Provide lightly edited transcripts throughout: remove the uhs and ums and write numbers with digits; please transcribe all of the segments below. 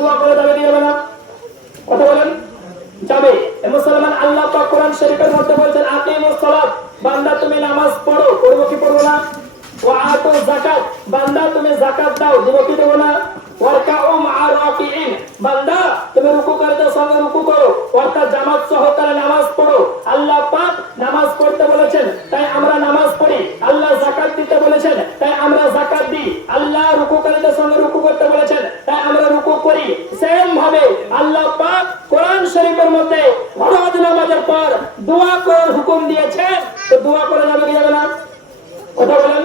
দোয়া করে যাবে কি যাবে না? কথা বলেন, যাবে। মুসলমান আল্লাহ পাক কোরআন শরীফের মধ্যে বলেছেন আকিমুস সালাত, বান্দা তুমি নামাজ পড়ো, পড়বো কি পড়বো না? ওয়া আতু যাকাত, বান্দা তুমি যাকাত দাও, দিব কি দেব না? ওয়ারকাউ মা'a রাকিইন, বান্দা তুমি রুকুকারীদের সঙ্গে রুকু করো, অর্থাৎ জামাত সহকারে নামাজ পড়ো। আল্লাহ পাক নামাজ পড়তে বলেছেন, তাই আমরা নামাজ পড়ি। আল্লাহ যাকাত দিতে বলেছেন, তাই আমরা যাকাত দিই। আল্লাহ রুকুকারীদের সঙ্গে রুকু করতে বলেছেন, তাই আমরা রুকু করি। সেম ভাবে আল্লাহ পাক কোরআন শরীফের মধ্যে ফরজ নামাজের পর দোয়া করার হুকুম দিয়েছেন, তো দোয়া করে যাবে কি যাবে না? কথা বলেন,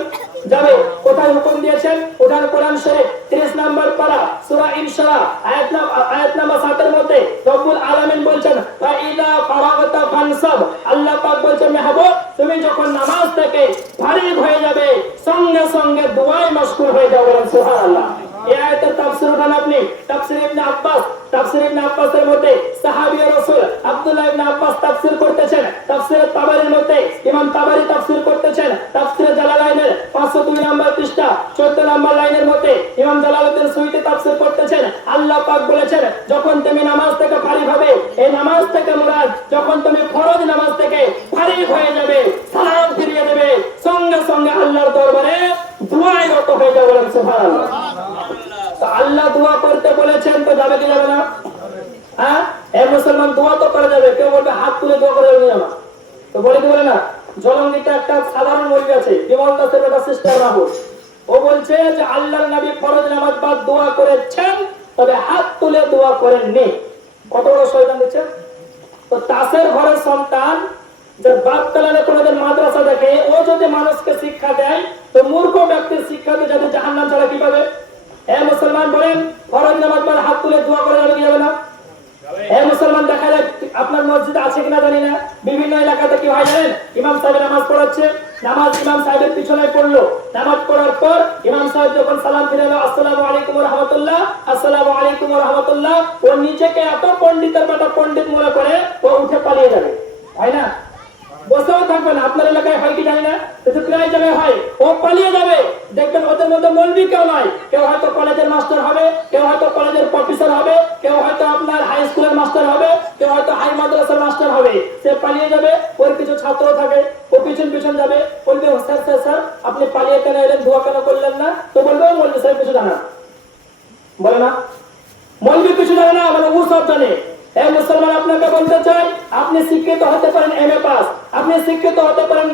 যাবে। কোথায় হুকুম দিয়েছেন? ওটার কোরআন শরীফ 30 নম্বর পারা সূরা ইনশিরাহ আয়াত নাম্বার 7 এর মধ্যে রব্বুল আলামিন বলছেন ফাইদা ফারাগতা ফানসাব, আল্লাহ পাক বলছেন মেহবুব তুমি যখন নামাজ থেকে ফারিগ হয়ে যাবে সঙ্গে সঙ্গে দোয়ায় মশগুল হয়ে যাও। বলেন সুবহানাল্লাহ। এই আয়াতের তাফসীর উঠান আপনি, তাফসীর ইবনে আব্বাসের মধ্যে সাহাবী রাসূল আব্দুল্লাহ ইবনে আব্বাস তাফসীর করতেছেন। তাফসীর তাবারীর মধ্যে ইমাম তাবারী তাফসীর করতেছেন। তাফসীর জালালাইনের 502 নম্বর পৃষ্ঠা 14 নম্বর লাইনের মধ্যে ইমাম জালালউদ্দিন সুয়ুতী তাফসীর করতেছেন। আল্লাহ পাক বলেছেন যখন তুমি নামাজ থেকে ফারিগ হবে, এই নামাজ থেকে মুরাদ যখন তুমি ফরজ নামাজ থেকে ফারিগ হয়ে যাবে, সালাম ফিরিয়ে দেবে, সঙ্গে সঙ্গে আল্লাহর দরবারে দুআয় রত হয়ে যাবে। বলেন সুবহানাল্লাহ। তো আল্লাহ দোয়া করতে বলেছেন, তো যাবে কি যাবে না? হ্যাঁ, এই মুসলমান দোয়া তো করে যাবে। কেউ বলবে হাত তুলে দোয়া করে যাবে না, তো বলে কি বলে না? জলঙ্গিতে একটা সাধারণ মৌলবি আছে, বিমল দাসের একটা সিস্টার রাহুল, ও বলছে যে আল্লাহর নবী ফরজ নামাজ বাদ দোয়া করেছেন, তবে হাত তুলে দোয়া করেননি। কত বড় শয়তান দিচ্ছে! তো তাসের ঘরের সন্তান যে বাপ কালানে কোনদিন মাদ্রাসা দেখে, ও যদি মানুষকে শিক্ষা দেয়, তো মূর্খ ব্যক্তির শিক্ষাতে যদি জাহান্নাম ছাড়া কি পাবে? এ মুসলমান বলেন ফরজ নামাজ পড়ে হাত তুলে দোয়া করে যাবে কি যাবে না? এ মুসলমান দেখা যায় আপনার মসজিদে আছে কিনা জানি না, বিভিন্ন এলাকাতে কি হয় জানেন? ইমাম সাহেব নামাজ পড়াচ্ছে, নামাজ ইমাম সাহেবের পিছনে পড়লো, নামাজ পড়ার পর ইমাম সাহেব যখন সালাম ফিরালো আসসালামু আলাইকুম ওয়া রাহমাতুল্লাহ, আসসালামু আলাইকুম ওয়া রাহমাতুল্লাহ, ও নিজেকে এত পণ্ডিতের বেটা পণ্ডিত মনে করে ও উঠে পালিয়ে যাবে, হয় না? বসেও থাকবে না। আপনার এলাকায় হয় কি জানি না, কিন্তু প্রায় জায়গায় হয়। ও পালিয়ে যাবে, দেখবেন ওদের মধ্যে মৌলবি কেউ নয়, কেউ হয়তো কলেজের মাস্টার হবে, কেউ হয়তো কলেজের প্রফেসর হবে, কেউ হয়তো আপনার হাই স্কুলের মাস্টার হবে, কেউ হয়তো হাই মাদ্রাসার মাস্টার হবে। সে পালিয়ে যাবে, ওর কিছু ছাত্র থাকে, ও পিছন পিছন যাবে, বলবে স্যার স্যার স্যার আপনি পালিয়ে কেন এলেন, দোয়া কেন করলেন না? তো বলবে মৌলবি সাহেব কিছু জানা, বলে না মৌলবি কিছু জানে না, মানে ও সব জানে। এই মুসলমান আপনাকে বলতে চাই, আপনি শিক্ষিত হতে পারেন এমএ পাস, আপনি শিক্ষিত হতে পারেন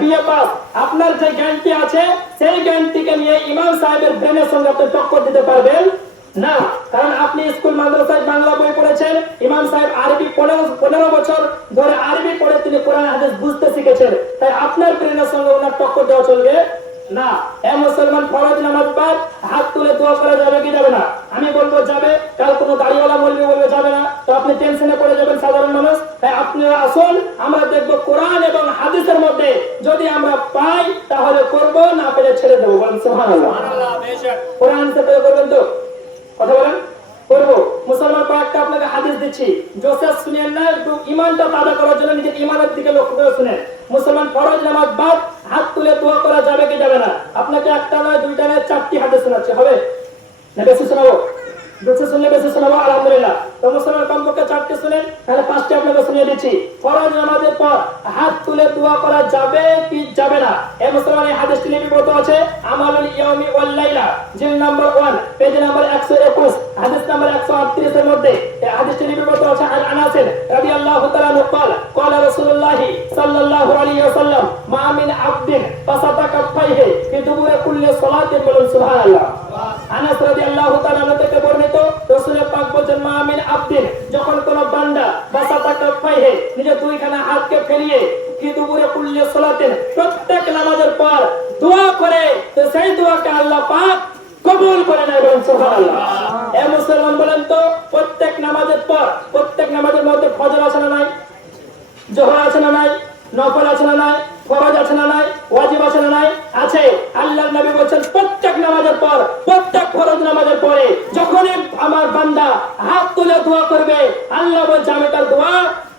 বিএ পাস, আপনার যে জ্ঞানটি আছে সেই জ্ঞানটিকে নিয়ে ইমাম সাহেবের ব্রেনের সঙ্গে আপনি টক্কর দিতে পারবেন না। কারণ আপনি স্কুল মাদ্রাসায় বাংলা বই পড়েছেন, ইমাম সাহেব আরবি 15 বছর ধরে আরবি পড়ে তিনি কোরআন হাদিস বুঝতে শিখেছেন, তাই আপনার ব্রেনের সঙ্গে ওনার টক্কর দেওয়া চলবে না। এ মুসলমান ফরজ নামাজ পড় হাত তুলে দোয়া করা যাবে কি যাবে না? আমি বলবো যাবে, কাল কোনো দাড়িওয়ালা বলবে যাবে না, তো আপনি টেনশনে পড়ে যাবেন সাধারণ মানুষ। তাই আপনারা আসুন, আমরা দেখবো কোরআন এবং হাদিসের মধ্যে যদি আমরা পাই তাহলে করব, না পেলে ছেড়ে দেবো। বলেন সুবহানাল্লাহ। কোরআন থেকে করবেন তো? কথা বলেন, করবো। মুসলমান কয়েকটা আপনাকে হাদিস দিচ্ছি, জোসেফ শুনেন না, একটু ইমানটা তাজা করার জন্য নিজের ইমানের দিকে লক্ষ্য করে শুনেন। মুসলমান ফরজ নামাজ বাদ হাত তুলে দোয়া করা যাবে কি যাবে না? আপনাকে একটা নয়, দুইটা নয়, 4টি হাদিস শোনাচ্ছে, হবে না? বেশি শোনাবো? বেশি শুনলে বেশি শোনাবো, আলহামদুলিল্লাহ। তো মুসলমান কমপক্ষে 4টি শুনেন, তাহলে 5টি আপনাকে শুনিয়ে দিচ্ছি। ফরজ নামাজের পর হাত তুলে দোয়া করা যাবে কি যাবে না? এই মুসলমান এই হাদিসটি লিপিবদ্ধ আছে আমালুল ইয়াউমি ওয়াল লাইলা, জিল নাম্বার 1, পেজ নাম্বার 121, হাদিস নাম্বার 138 এর মধ্যে এই হাদিসটি লিপিবদ্ধ আছে। আন আনাস রাদিয়াল্লাহু তাআলা আনহু قال قال رسول الله صلى الله عليه وسلم ما من عبد بسط كفيه في دبر كل صلاة। বলুন সুবহানাল্লাহ। আনাস রাদিয়াল্লাহু তাআলা থেকে বর্ণিত, রাসূল পাক বলেন মা মিন আবদিন, যখন কোন বান্দা বাসাতা কাফাইহে নিজের দুইখানা হাতকে ফেলিয়ে কি দুপুরে কুল্লি সালাতেন প্রত্যেক নামাজের পর দোয়া করে, তো সেই দোয়াকে আল্লাহ পাক কবুল করে নেয়। বলেন সুবহানাল্লাহ। এ মুসলমান বলেন তো প্রত্যেক নামাজের পর, প্রত্যেক নামাজের মধ্যে ফজর আছে না নাই, জোহর আছে না নাই, নফল আছে না নাই, ফরজ আছে না নাই, ওয়াজিব আছে না নাই? আছে। আল্লাহর নবী বলেন প্রত্যেক নামাজের পর, প্রত্যেক ফরজ নামাজের পরে যখনই আমার বান্দা হাত তুলে দোয়া করবে, আল্লাহ বলেন আমি তার দোয়া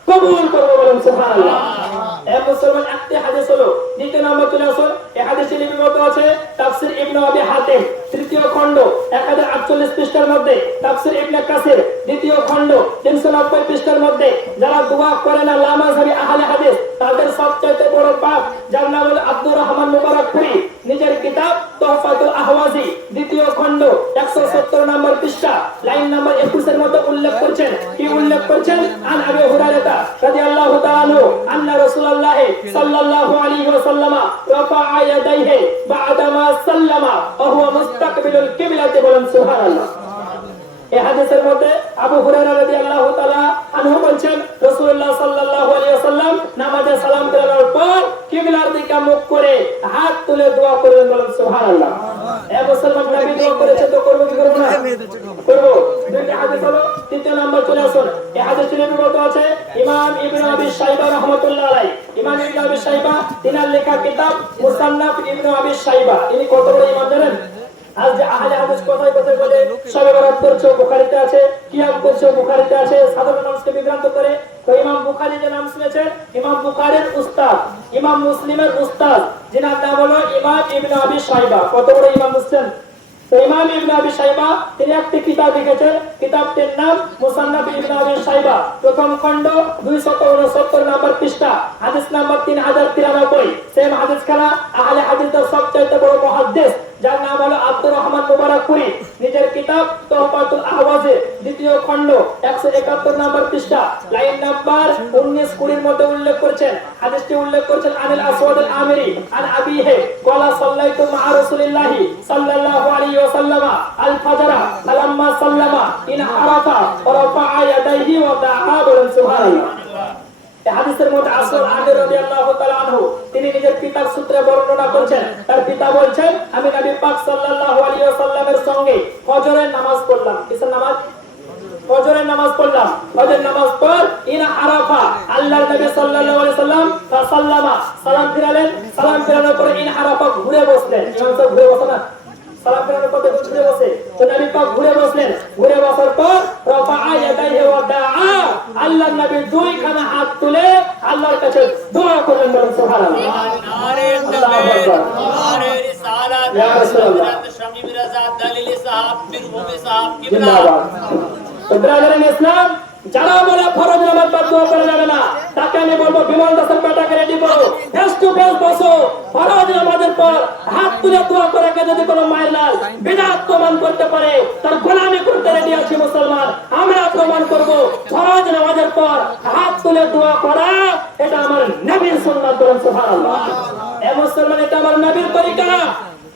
কবুল করব। বলেন সুবহানাল্লাহ। এ মুসলমান একটি হাদিস হলো। দ্বিতীয় নম্বর চলে আসুন, এই হাদিসে লিপিবদ্ধ আছে তাফসীর ইবনে আবি হাতিম 3য় খণ্ড 1048 48 পৃষ্ঠার মধ্যে তাফসীর ইবনে কাসির দ্বিতীয় খণ্ড 390 পৃষ্ঠার মধ্যে যারা দোয়া করে না লা মাযহাবি আহলে হাদিস তাদের সবচেয়ে বড় পাপ যার নাম হলো আব্দুর রহমান মুবারাকপুরী নিজের কিতাব তুহফাতুল আহওয়াজি দ্বিতীয় খণ্ড 170 নম্বর পৃষ্ঠা লাইন নাম্বার 21 এর মধ্যে উল্লেখ করছেন কি উল্লেখ করছেন আন আবি হুরায়রা রাদিয়াল্লাহু তাআলা আনহু আন্না রাসূলুল্লাহ সাল্লাল্লাহু আলাইহি ওয়াসাল্লাম রাফা'a ইয়াদাইহি বা'দা মা সাল্লামা ওয়া হুয়া মুস্তাকবিলুল কিবলাতি বলেন সুবহানাল্লাহ। এই হাদিসের মধ্যে আবু হুরায়রা রাদিয়াল্লাহু তাআলা আনহু বলেন রাসূলুল্লাহ সাল্লাল্লাহু আলাইহি ওয়াসাল্লাম নামাজে সালাম ফেরানোর পর কিবলার দিকে মুখ করে হাত তুলে দোয়া করলেন বলেন সুবহানাল্লাহ। এই মুসলমান নবী দোয়া করেছে তো করব কি করব না করব। দুইটা হাদিস হলো তৃতীয় নাম্বার চলে আসুন। এই হাদিসের বিবরণ আছে ইমাম ইবনে আবি শাইবা রাহমাতুল্লাহ আলাইহি ইমাম ইবনে আবি শাইবা তিনার লেখা কিতাব মুসান্নাফ ইবনে আবি শাইবা ইনি কত বড় ইমাম জানেন? আজ যে আহলে হাদিস কথায় কথায় বলে সবে বরাত করছে বুখারীতে আছে কিয়াম করছে বুখারীতে আছে সাধারণ মানুষকে বিভ্রান্ত করে। তো ইমাম বুখারী যে নাম শুনেছেন ইমাম বুখারীর উস্তাদ ইমাম মুসলিমের উস্তাদ যিনার নাম হলো ইমাম ইবনে আবি শাইবা। কত বড় ইমাম বুঝছেন? তো ইমাম ইবনে আবি শাইবা তিনি একটি কিতাব লিখেছেন কিতাবটির নাম মুসান্নাফ ইবনে আবি শাইবা প্রথম খণ্ড 269 নম্বর পৃষ্ঠা হাদিস নাম্বার 3093 সেম হাদিস খানা আহলে হাদিসের সবচেয়ে বড় মুহাদ্দিস যার নাম হলো আব্দুর রহমান মুবারাকপুরী নিজের কিতাব তুহফাতুল আহওয়াজি দ্বিতীয় খণ্ড 171 নম্বর পৃষ্ঠা লাইন নাম্বার 19-20 এর মধ্যে উল্লেখ করেছেন হাদিসটি উল্লেখ করেছেন আনিল আসওয়াদ আল আমিরি আন আবিহি ক্বালা সাল্লাইতু মা রাসূলিল্লাহি সাল্লাল্লাহু আলাইহি ওয়াসাল্লাম আল ফাজরা ফালাম্মা সাল্লামা ইন আরাফা ওয়া রাফা'a ইয়াদাইহি ওয়া দা'a বলেন সুবহানাল্লাহ। এই হাদিসের মধ্যে আসল আলী রাদিয়াল্লাহু তাআলা আনহু তিনি নিজের পিতার সূত্রে বর্ণনা করেছেন তার পিতা বলেন আমি নবী পাক সাল্লাল্লাহু আলাইহি ওয়াসাল্লামের সঙ্গে ফজরের নামাজ পড়লাম। কিসের নামাজ? ফজরের নামাজ পড়লাম। ফজরের নামাজ পর ইন আরাফা আল্লাহর নবী সাল্লাল্লাহু আলাইহি ওয়াসাল্লাম সাল্লামা সালাম ফিরালেন সালাম ফিরানোর পরে ইন আরাফা ঘুরে বসলেন। ইমাম সাহেব ঘুরে বসে না সালাম ফেরানোর পরে ঘুরে বসে তো নবী পাক ঘুরে বসলেন ঘুরে বসার পর রাফা'a ইয়াদাইহি ওয়া দা'a আল্লাহর নবী দুইখানা হাত তুলে আল্লাহর কাছে দোয়া করলেন বলেন সুবহানাল্লাহ। নারে তাকবীর নারে রিসালাত ইয়া রাসূলুল্লাহ শামী মিরাজা দলিল সাহাব বীরভূমি সাহাব কিবলা। তো ব্রাদার ইসলাম যারা বলে ফরজ নামাজ বাদ দোয়া করা যাবে না তাকে আমি বলবো বিমল দাসের পেটাকে রেডি করো ফেস টু ফেস বসো ফরজ নামাজের পর হাত তুলে দোয়া করে যদি কোনো মায়ের লাল বিদআত প্রমাণ করতে পারে তার গোলামি করতে রেডি আছি মুসলমান। আমরা প্রমাণ করব ফরজ নামাজের পর হাত তুলে দোয়া করা এটা আমার নবীর সুন্নাত বলেন সুবহানাল্লাহ। এই মুসলমান এটা আমার নবীর তরিকা।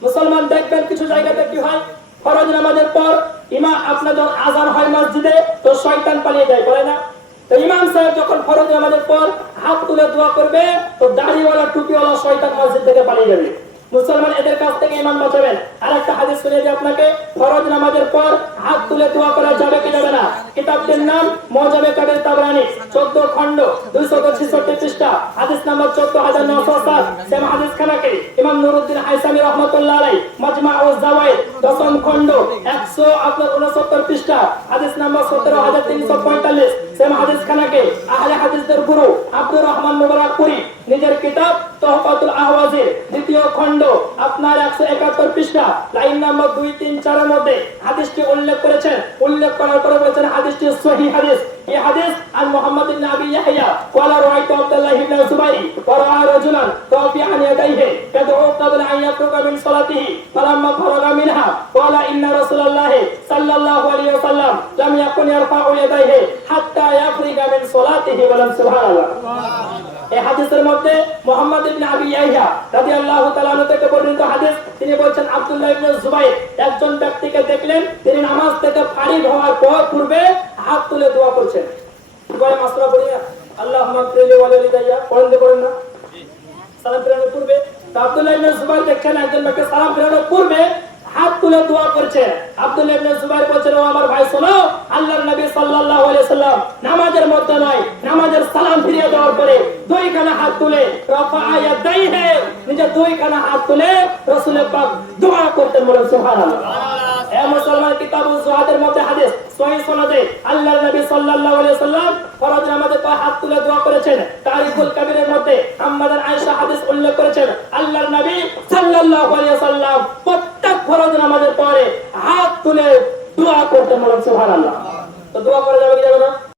মুসলমান দেখবেন কিছু জায়গাতে কি হয় ফরজ নামাজের পর ইমাম আপনাদের আযান হয় মসজিদে তো শয়তান পালিয়ে যায় বলে না। তো ইমাম সাহেব যখন ফরজ নামাজের পর হাত তুলে দোয়া করবে তো দাড়িওয়ালা টুপিওয়ালা শয়তান মসজিদ থেকে পালিয়ে যাবে। মুসলমান এদের কাছ থেকে ইমান বাঁচাবেন। আরেকটা হাদিস শুনিয়ে দিই আপনাকে ফরজ নামাজের পর হাত তুলে দোয়া করা যাবে কি যাবে না। কিতাবটির নাম মুআজামে কাবির তাবরানী 14 খণ্ড 266 পৃষ্ঠা হাদিস নাম্বার 14907 সেম হাদিস খানাকে ইমাম নুরউদ্দিন হাইসামি রাহমাতুল্লাহ আলাইহি মাজমাউজ যাওয়ায়েদ 10ম খণ্ড 169 পৃষ্ঠা হাদিস নাম্বার 17345 সেম হাদিস খানাকে আহলে হাদিসদের গুরু আব্দুর রহমান মুবারাকপুরী নিজের কিতাব তুহফাতুল আহওয়াজি দ্বিতীয় খণ্ড আপনার 171 পৃষ্ঠা লাইন নাম্বার 2, 3, 4 এর মধ্যে হাদিসটি উল্লেখ করেছেন। উল্লেখ করার পরে বলেছেন হাদিসটি সহিহ হাদিস। এই হাদিস আন মুহাম্মদ ইবনে আবি ইয়াহইয়া ওয়ালা রাআইতু আব্দুল্লাহ ইবনে জুবাইর ওয়া রাআ রাজুলান রাফিআন ইয়াদাইহি ইয়াদউ ক্বাবলা আন ইয়াফরুগা মিন সালাতিহি ফালাম্মা ফারাগা মিনহা ক্বালা ইন্না রাসূলুল্লাহ সাল্লাল্লাহু আলাইহি ওয়াসাল্লাম লাম ইয়াকুন ইয়ারফাউ ইয়াদাইহি হাত্তা ইয়াফরিগা মিন সালাতিহি বলেন সুবহানাল্লাহ। এই হাদিসের মধ্যে মুহাম্মদ ইবনে আবি ইয়াহইয়া রাদিয়াল্লাহু তাআলা আনহু থেকে বর্ণিত হাদিস তিনি বলেন আব্দুল্লাহ ইবনে জুবাইর একজন ব্যক্তিকে দেখলেন তিনি নামাজ থেকে ফারিগ হওয়ার পর পূর্বে হাত তুলে দোয়া করছেন। দুবারে মাসরা পড়ি না আল্লাহুম্মা ফিরলি ওয়া লিদাইয়া পড়েন না সালাম ফেরানোর পূর্বে আব্দুল্লাহ ইবনে জুবাইর দেখেন একজন ব্যক্তি সালাম ফেরানোর পূর্বে হাত তুলে দোয়া করছে। আব্দুল্লাহ ইবনে জুবাইর বলেন ও আমার ভাই শোনো আল্লাহর নবী সাল্লাল্লাহু আলাইহি সাল্লাম নামাজের মধ্যে নয় নামাজের সালাম ফিরিয়ে দেওয়ার পরে দুইখানা হাত তুলে রাফা'a ইয়াদাইহি নিজে দুইখানা হাত তুলে রাসূল পাক দোয়া করতেন বলেন সুবহানাল্লাহ। এ মুসলমান কিতাবুজ জুহাদের মধ্যে হাদিস সহিহ সনদে আল্লাহর নবী সাল্লাল্লাহু আলাইহি সাল্লাম ফরজ নামাজে পা হাত তুলে দোয়া করেছেন। তারিকুল কাবীরের মধ্যে আম্মাদান আয়েশা হাদিস উল্লেখ করেছেন আল্লাহর নবী সাল্লাল্লাহু আলাইহি সাল্লাম প্রত্যেক ফরজ নামাজের পরে হাত তুলে দোয়া করতে বলেন সুবহানাল্লাহ। তো দোয়া করে